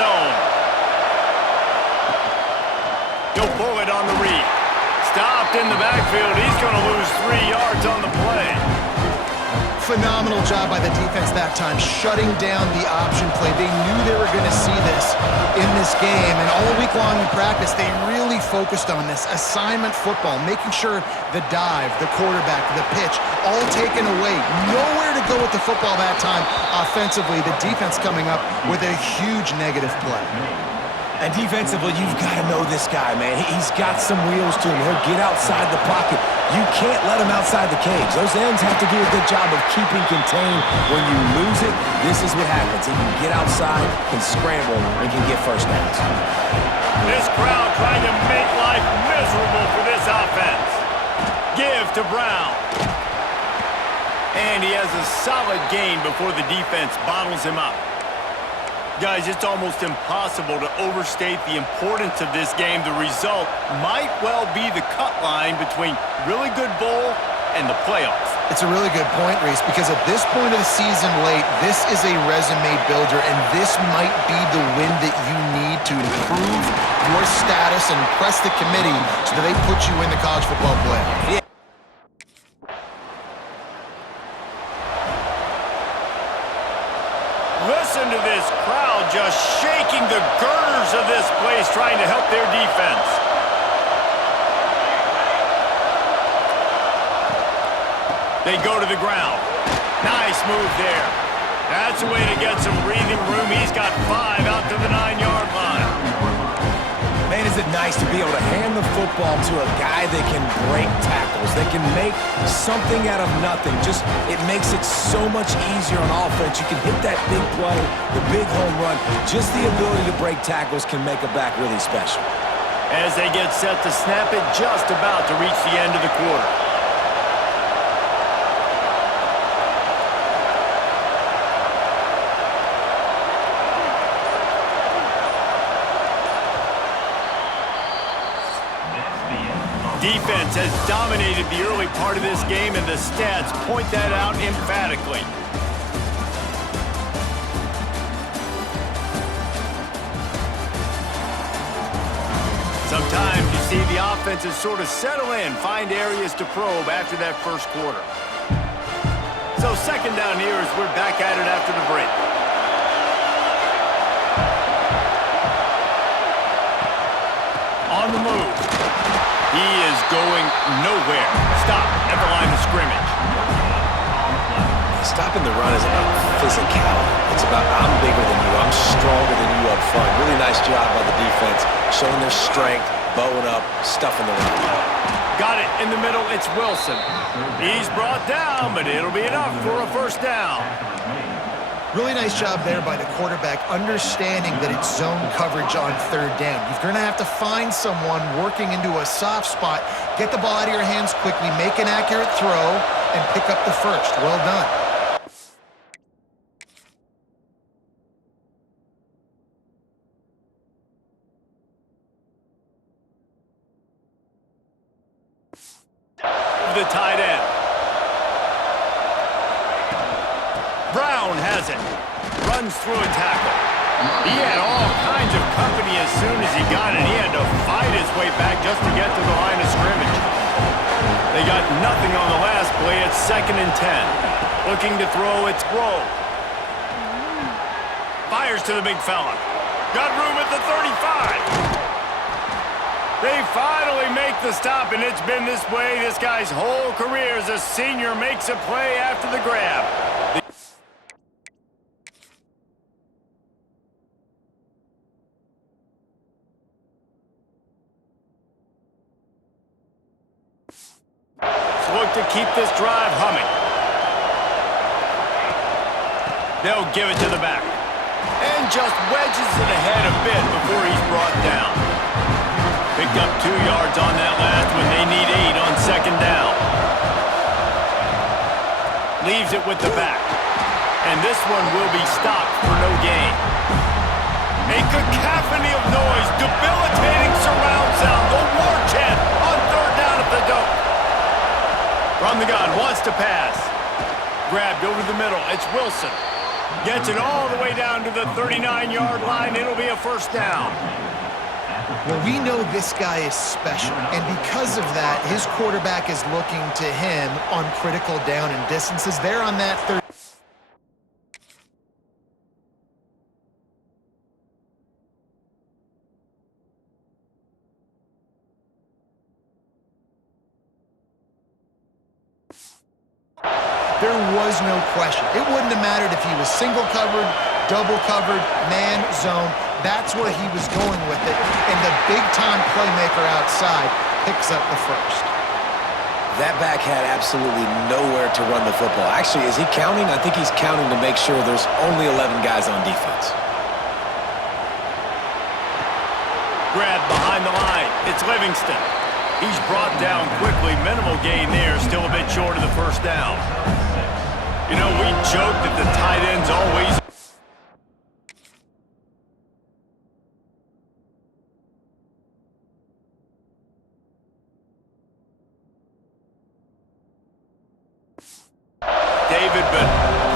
known. He'll pull it on the read. Stopped in the backfield. He's going to lose 3 yards on the play. Phenomenal job by the defense that time, shutting down the option play. They knew they were going to see this in this game, and all week long in practice, they really focused on this assignment football, making sure the dive, the quarterback, the pitch, all taken away. Nowhere to go with the football that time offensively. The defense coming up with a huge negative play. And defensively, you've got to know this guy, man. He's got some wheels to him. He'll get outside the pocket. You can't let him outside the cage. Those ends have to do a good job of keeping contained. When you lose it, this is what happens. He can get outside, can scramble, and can get first downs. This crowd trying to make life miserable for this offense. Give to Brown. And he has a solid gain before the defense bottles him up. Guys, it's almost impossible to overstate the importance of this game. The result might well be the cut line between really good bowl and the playoffs. It's a really good point, Reese, because at this point of the season late, this is a resume builder, and this might be the win that you need to improve your status and impress the committee so that they put you in the college football playoff. Yeah. Listen to this crowd just shaking the girders of this place, trying to help their defense. They go to the ground. Nice move there. That's a way to get some breathing room. He's got 5 out to the 9-yard line. Man, is it nice to be able to hand the football to a guy that can break tackles, that can make something out of nothing. Just, it makes it so much easier on offense. You can hit that big play, the big home run. Just the ability to break tackles can make a back really special. As they get set to snap it, just about to reach the end of the quarter. Defense has dominated the early part of this game, and the stats point that out emphatically. Sometimes you see the offenses sort of settle in, find areas to probe after that first quarter. So second down here as we're back at it after the break. On the move. He is going nowhere. Stop at the line of scrimmage. Stopping the run is about physicality. It's about I'm bigger than you, I'm stronger than you up front. Really nice job by the defense, showing their strength, bowing up, stuffing the run. Got it in the middle, it's Wilson. He's brought down, but it'll be enough for a first down. Really nice job there by the quarterback, understanding that it's zone coverage on third down. You're going to have to find someone working into a soft spot, get the ball out of your hands quickly, make an accurate throw, and pick up the first. Well done. The tight end. Brown has it. Runs through a tackle. He had all kinds of company as soon as he got it. He had to fight his way back just to get to the line of scrimmage. They got nothing on the last play. It's 2nd and 10. Looking to throw, it's Rowe. Fires to the big fella. Got room at the 35. They finally make the stop, and it's been this way this guy's whole career as a senior. Makes a play after the grab. Look to keep this drive humming. They'll give it to the back. And just wedges it ahead a bit before he's brought down. Picked up 2 yards on that last one. They need 8 on 2nd down. Leaves it with the back. And this one will be stopped for no gain. A cacophony of noise, debilitating surround sound. The war chant on 3rd down at the Doak. From the gun, wants to pass. Grabbed over the middle, it's Wilson. Gets it all the way down to the 39-yard line. It'll be a first down. Well, we know this guy is special, and because of that, his quarterback is looking to him on critical down and distances. They're on that third. There was no question. It wouldn't have mattered if he was single covered, double covered, man, zone. That's where he was going with it. And the big-time playmaker outside picks up the first. That back had absolutely nowhere to run the football. Actually, is he counting? I think he's counting to make sure there's only 11 guys on defense. Grab behind the line. It's Livingston. He's brought down quickly. Minimal gain there. Still a bit short of the first down. You know, we joke that the tight ends always... David, but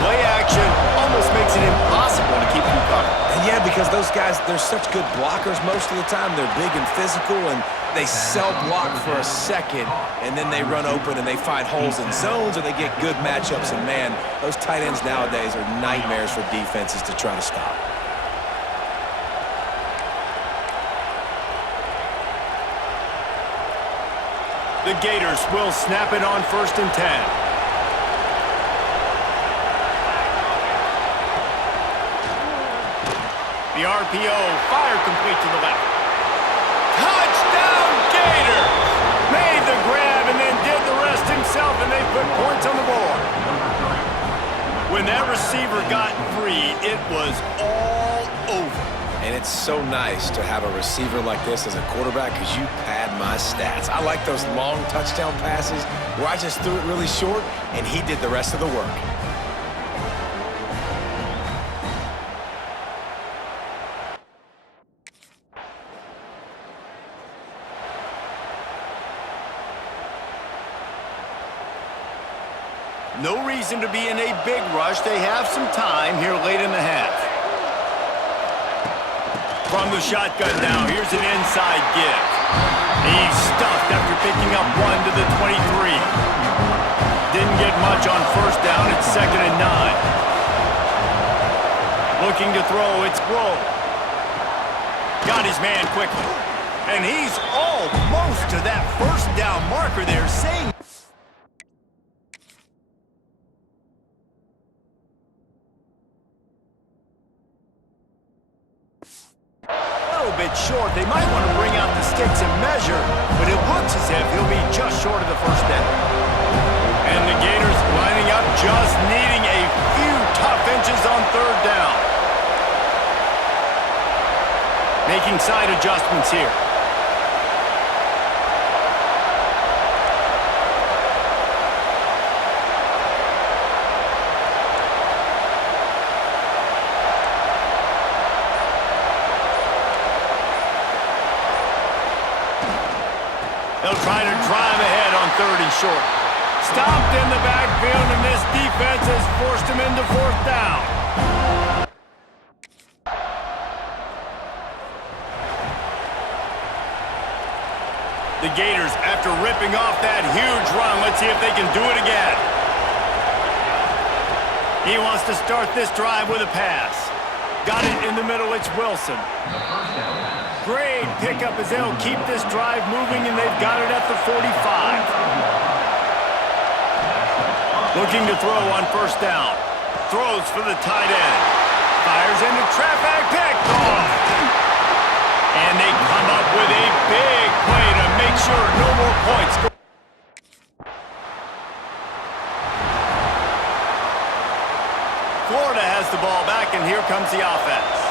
play action almost makes it impossible to keep him covered. And yeah, because those guys, they're such good blockers most of the time. They're big and physical, and they self-block for a second, and then they run open and they find holes in zones, or they get good matchups. And man, those tight ends nowadays are nightmares for defenses to try to stop. The Gators will snap it on 1st and 10. The RPO, fire complete to the left. Touchdown, Gators! Made the grab and then did the rest himself, and they put points on the board. When that receiver got free, it was all over. And it's so nice to have a receiver like this as a quarterback because you pad my stats. I like those long touchdown passes where I just threw it really short, and he did the rest of the work. No reason to be in a big rush. They have some time here late in the half. From the shotgun now, here's an inside give. He's stuffed after picking up one to the 23. Didn't get much on first down. It's 2nd and 9. Looking to throw, it's Grove. Got his man quickly. And he's almost to that first down marker there, saying... bit short. They might want to bring out the sticks and measure, but it looks as if he'll be just short of the first down. And the Gators lining up, just needing a few tough inches on 3rd down. Making side adjustments here. They'll try to drive ahead on 3rd and short. Stomped in the backfield, and this defense has forced him into 4th down. The Gators, after ripping off that huge run, let's see if they can do it again. He wants to start this drive with a pass. Got it in the middle, it's Wilson. Great pickup as they'll keep this drive moving, and they've got it at the 45. Looking to throw on 1st down. Throws for the tight end. Fires into traffic, picked off. And they come up with a big play to make sure no more points go. Florida has the ball back, and here comes the offense.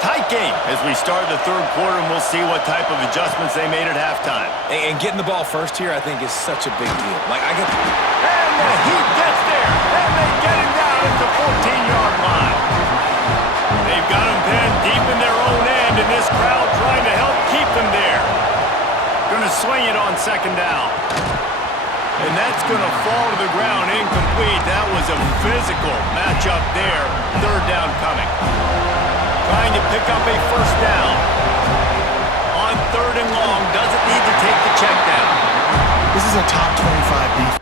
Tight game as we start the 3rd quarter, and we'll see what type of adjustments they made at halftime. And getting the ball first here, I think, is such a big deal. Like, I get... And the Heat gets there, and they get him down at the 14-yard line. They've got him pinned deep in their own end, and this crowd trying to help keep them there. Going to swing it on 2nd down. And that's going to fall to the ground incomplete. That was a physical matchup there. Third down coming. Trying to pick up a first down. On third and long, doesn't need to take the check down. This is a top 25 defense.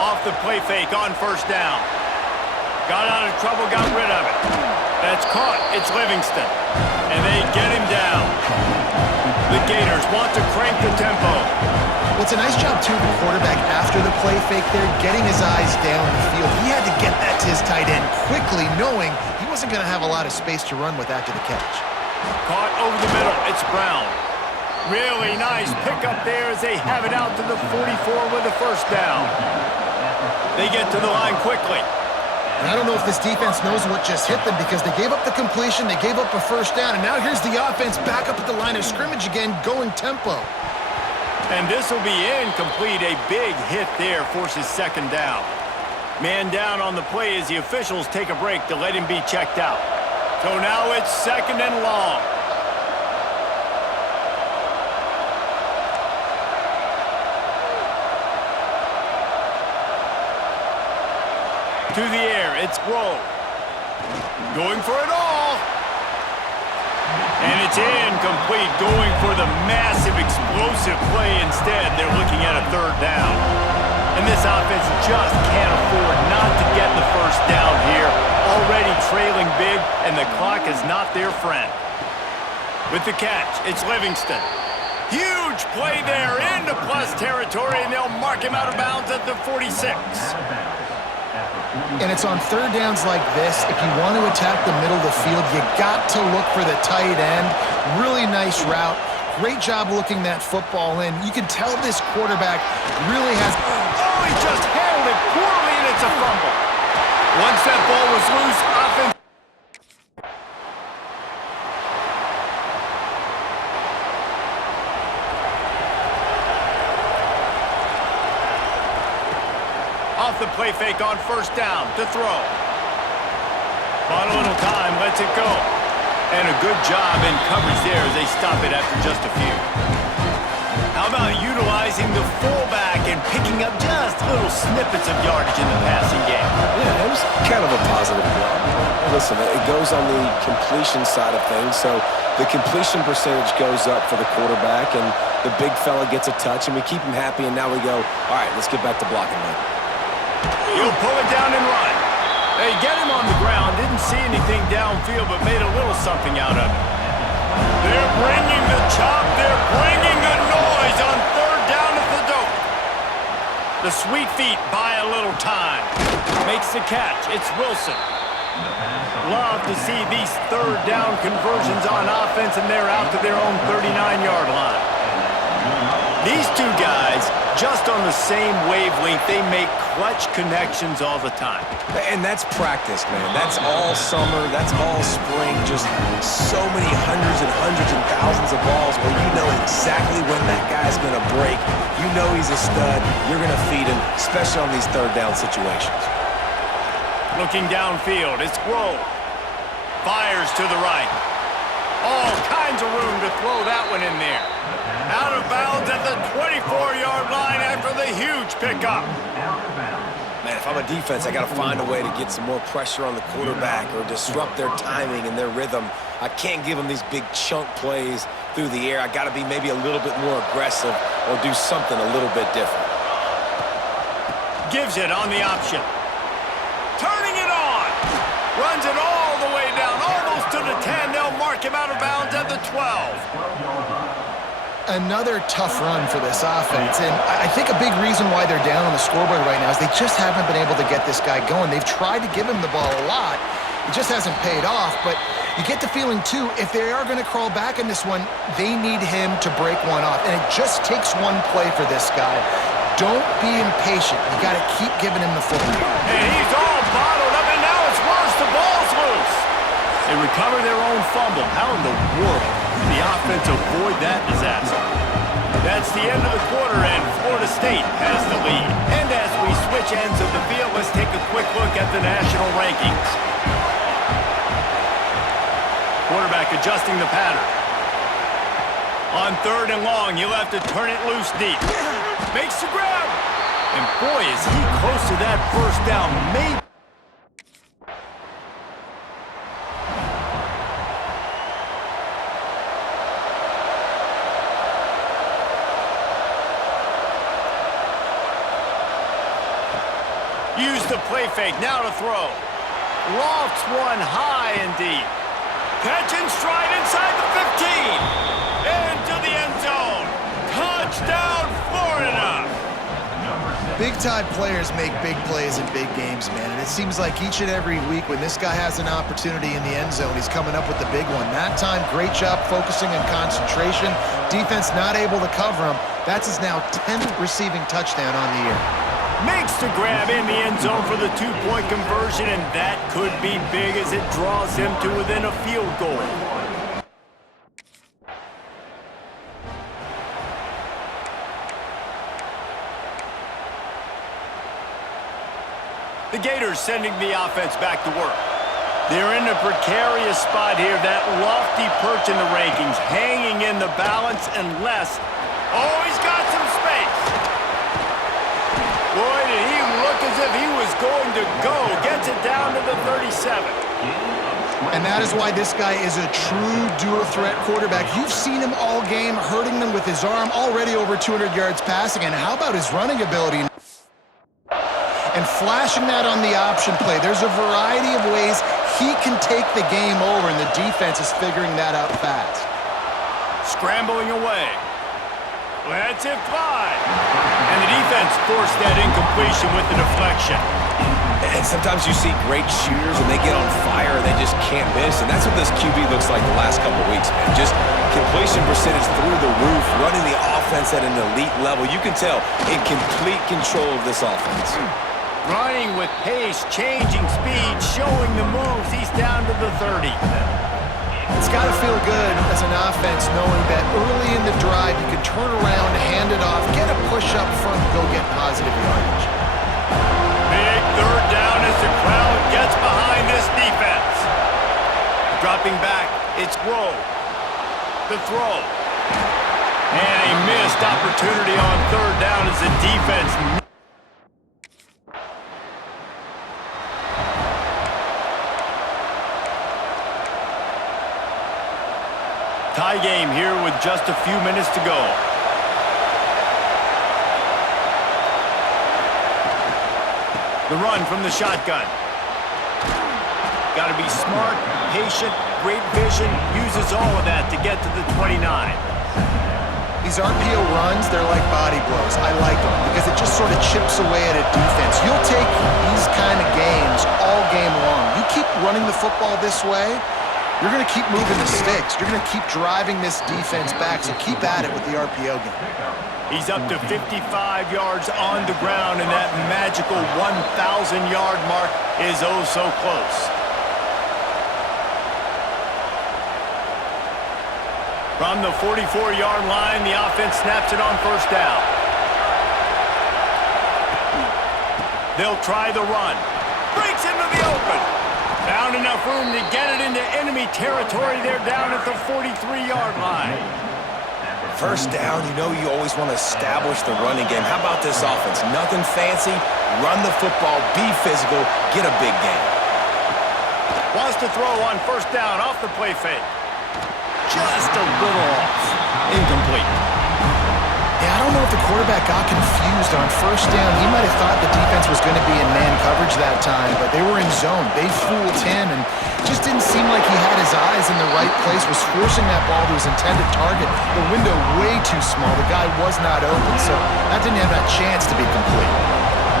Off the play fake on first down. Got out of trouble, got rid of it. That's caught. It's Livingston. And they get him down. The Gators want to crank the tempo. Well, it's a nice job, too, the quarterback after the play fake there, getting his eyes down the field. He had to get that to his tight end quickly, knowing he wasn't going to have a lot of space to run with after the catch. Caught over the middle. It's Brown. Really nice pickup there as they have it out to the 44 with a first down. They get to the line quickly. And I don't know if this defense knows what just hit them because they gave up the completion, they gave up a first down, and now here's the offense back up at the line of scrimmage again, going tempo. And this will be incomplete. A big hit there forces second down. Man down on the play as the officials take a break to let him be checked out. So now it's second and long. To the air, it's Grove. Going for it all. And it's incomplete, going for the massive explosive play instead. They're looking at a third down. And this offense just can't afford not to get the first down here. Already trailing big, and the clock is not their friend. With the catch, it's Livingston. Huge play there into plus territory, and they'll mark him out of bounds at the 46. And it's on third downs like this. If you want to attack the middle of the field, you got to look for the tight end. Really nice route. Great job looking that football in. You can tell this quarterback really has... Oh, he just handled it poorly, and it's a fumble. Once that ball was loose, offense... Off the play fake on first down to throw. Bought a little time, lets it go. And a good job in coverage there as they stop it after just a few. How about utilizing the fullback and picking up just little snippets of yardage in the passing game? Yeah, it was kind of a positive play. Listen, it goes on the completion side of things, so the completion percentage goes up for the quarterback, and the big fella gets a touch, and we keep him happy, and now we go, all right, let's get back to blocking him. He'll pull it down and run. They get him on the ground. Didn't see anything downfield, but made a little something out of it. They're bringing the chop. They're bringing the noise on third down at the dope. The sweet feet buy a little time. Makes the catch. It's Wilson. Love to see these third down conversions on offense, and they're out to their own 39-yard line. These two guys, just on the same wavelength, they make clutch connections all the time. And that's practice, man. That's all summer. That's all spring. Just so many hundreds and thousands of balls where you know exactly when that guy's going to break. You know he's a stud. You're going to feed him, especially on these third down situations. Looking downfield, it's Grove. Fires to the right. All kinds of room to throw that one in there. Out of bounds at the 24-yard line after the huge pickup. Man, if I'm a defense, I got to find a way to get some more pressure on the quarterback or disrupt their timing and their rhythm. I can't give them these big chunk plays through the air. I got to be maybe a little bit more aggressive or do something a little bit different. Gives it on the option. Turning it on. Runs it all the way down, almost to the 10. They'll mark him out of bounds at the 12. Another tough run for this offense, and I think a big reason why they're down on the scoreboard right now is they just haven't been able to get this guy going. They've tried to give him the ball a lot. It just hasn't paid off, but you get the feeling, too, if they are going to crawl back in this one, they need him to break one off, and it just takes one play for this guy. Don't be impatient. You got to keep giving him the football. And he's all bottled up, and now it's worse. The ball's loose. They recover their own fumble. How in the world did the offense avoid that disaster? That's the end of the quarter, and Florida State has the lead. And as we switch ends of the field, let's take a quick look at the national rankings. Quarterback adjusting the pattern. On 3rd and long, he'll have to turn it loose deep. Makes the grab. And boy, is he close to that first down. Maybe. Use the play fake, now to throw. Lofts one high and deep. Catch and stride inside the 15. Into the end zone. Touchdown, Florida. Big-time players make big plays in big games, man. And it seems like each and every week when this guy has an opportunity in the end zone, he's coming up with the big one. That time, great job focusing on concentration. Defense not able to cover him. That's his now 10th receiving touchdown on the year. Makes the grab in the end zone for the 2-point conversion, and that could be big as it draws him to within a field goal. The Gators sending the offense back to work. They're in a precarious spot here, that lofty perch in the rankings, hanging in the balance unless... Oh, he's got some space. Boy, did he look as if he was going to go. Gets it down to the 37. And that is why this guy is a true dual-threat quarterback. You've seen him all game, hurting them with his arm, already over 200 yards passing. And how about his running ability? And flashing that on the option play. There's a variety of ways he can take the game over, and the defense is figuring that out fast. Scrambling away. Lets it fly. And the defense forced that incompletion with the deflection. And sometimes you see great shooters and they get on fire and they just can't miss. And that's what this QB looks like the last couple weeks, man. Just completion percentage through the roof, running the offense at an elite level. You can tell in complete control of this offense. Running with pace, changing speed, showing the moves. He's down to the 30. It's got to feel good as an offense knowing that early in the drive you can turn around, hand it off, get a push up front, go get positive yardage. Big 3rd down as the crowd gets behind this defense. Dropping back, it's Rowe. The throw. And a missed opportunity on 3rd down as the defense... Tie game here with just a few minutes to go. The run from the shotgun. Got to be smart, patient, great vision, uses all of that to get to the 29. These RPO runs, they're like body blows. I like them because it just sort of chips away at a defense. You'll take these kind of games all game long. You keep running the football this way, you're going to keep moving the sticks. You're going to keep driving this defense back, so keep at it with the RPO game. He's up to 55 yards on the ground, and that magical 1,000-yard mark is oh so close. From the 44-yard line, the offense snaps it on 1st down. They'll try the run. Breaks into the open. Found enough room to get it into enemy territory. They're down at the 43-yard line. 1st down, you know you always want to establish the running game. How about this offense? Nothing fancy. Run the football, be physical, get a big gain. Wants to throw on 1st down off the play fake. Just a little off. Incomplete. Yeah, I don't know if the quarterback got confused on 1st down. He might have thought the defense was going to be in man coverage that time, but they were in zone. They fooled him and just didn't seem like he had his eyes in the right place, was forcing that ball to his intended target. The window way too small. The guy was not open, so that didn't have that chance to be complete.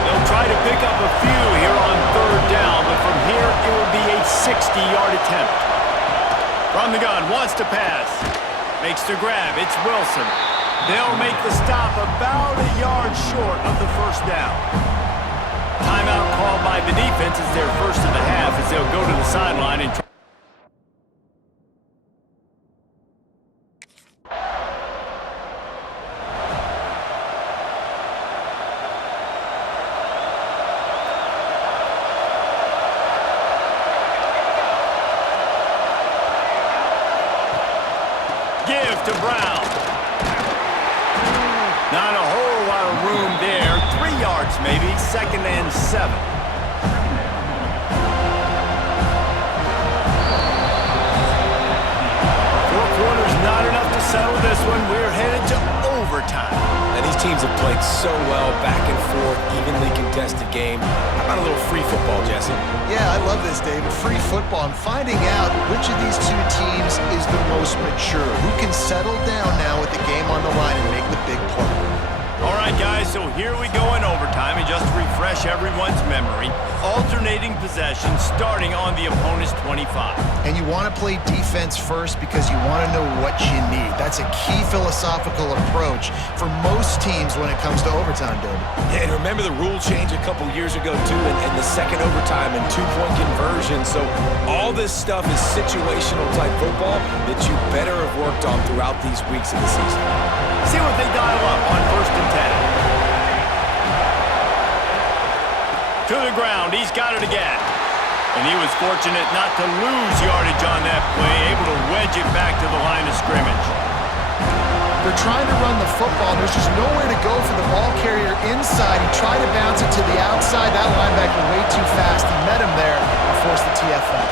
They'll try to pick up a few here on 3rd down, but from here it will be a 60-yard attempt. From the gun, wants to pass. Makes the grab. It's Wilson. They'll make the stop about a yard short of the 1st down. Timeout called by the defense is their first of the half as they'll go to the sideline and try. maybe. 2nd and 7. Four quarters not enough to settle this one. We're headed to overtime. And these teams have played so well, back and forth, evenly contested game. How about a little free football, Jesse? Yeah, I love this, David. Free football. I'm finding out which of these two teams is the most mature. Who can settle down now with the game on the line and make the big play? All right, guys, so here we go in overtime. And just to refresh everyone's memory, alternating possession starting on the opponent's 25. And you want to play defense first because you want to know what you need. That's a key philosophical approach for most teams when it comes to overtime, David. Yeah, and remember the rule change a couple years ago, too, in the second overtime and two-point conversion. So all this stuff is situational type football that you better have worked on throughout these weeks of the season. See what they dial up on 1st and 10. To the ground, he's got it again. And he was fortunate not to lose yardage on that play, able to wedge it back to the line of scrimmage. They're trying to run the football. There's just nowhere to go for the ball carrier inside. He tried to bounce it to the outside. That linebacker way too fast. He met him there and forced the TFL.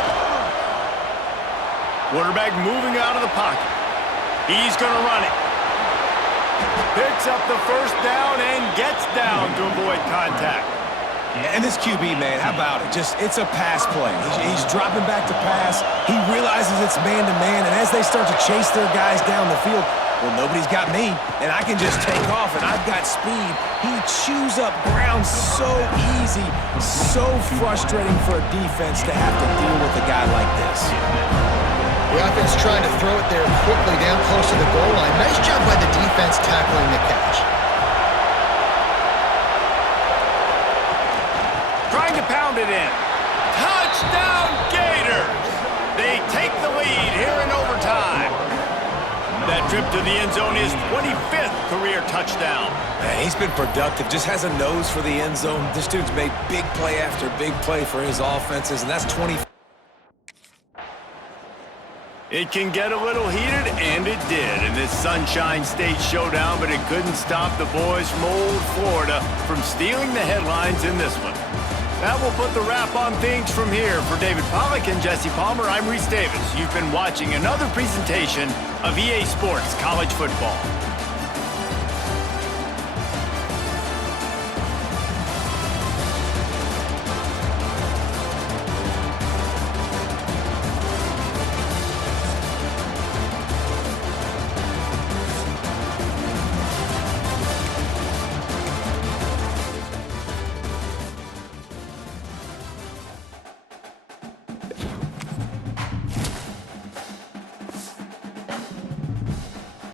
Quarterback moving out of the pocket. He's going to run it. Picks up the 1st down and gets down to avoid contact. And this QB, man, how about it? It's a pass play. He's dropping back to pass. He realizes it's man-to-man, and as they start to chase their guys down the field, well, nobody's got me, and I can just take off, and I've got speed. He chews up ground so easy, so frustrating for a defense to have to deal with a guy like this. The offense trying to throw it there quickly down close to the goal line. Nice job by the defense tackling the catch. Trying to pound it in. Touchdown Gators! They take the lead here in overtime. That trip to the end zone is 25th career touchdown. Man, he's been productive, just has a nose for the end zone. This dude's made big play after big play for his offenses, and that's 20. It can get a little heated, and it did in this Sunshine State showdown, but it couldn't stop the boys from old Florida from stealing the headlines in this one. That will put the wrap on things from here. For David Pollack and Jesse Palmer, I'm Reese Davis. You've been watching another presentation of EA Sports College Football.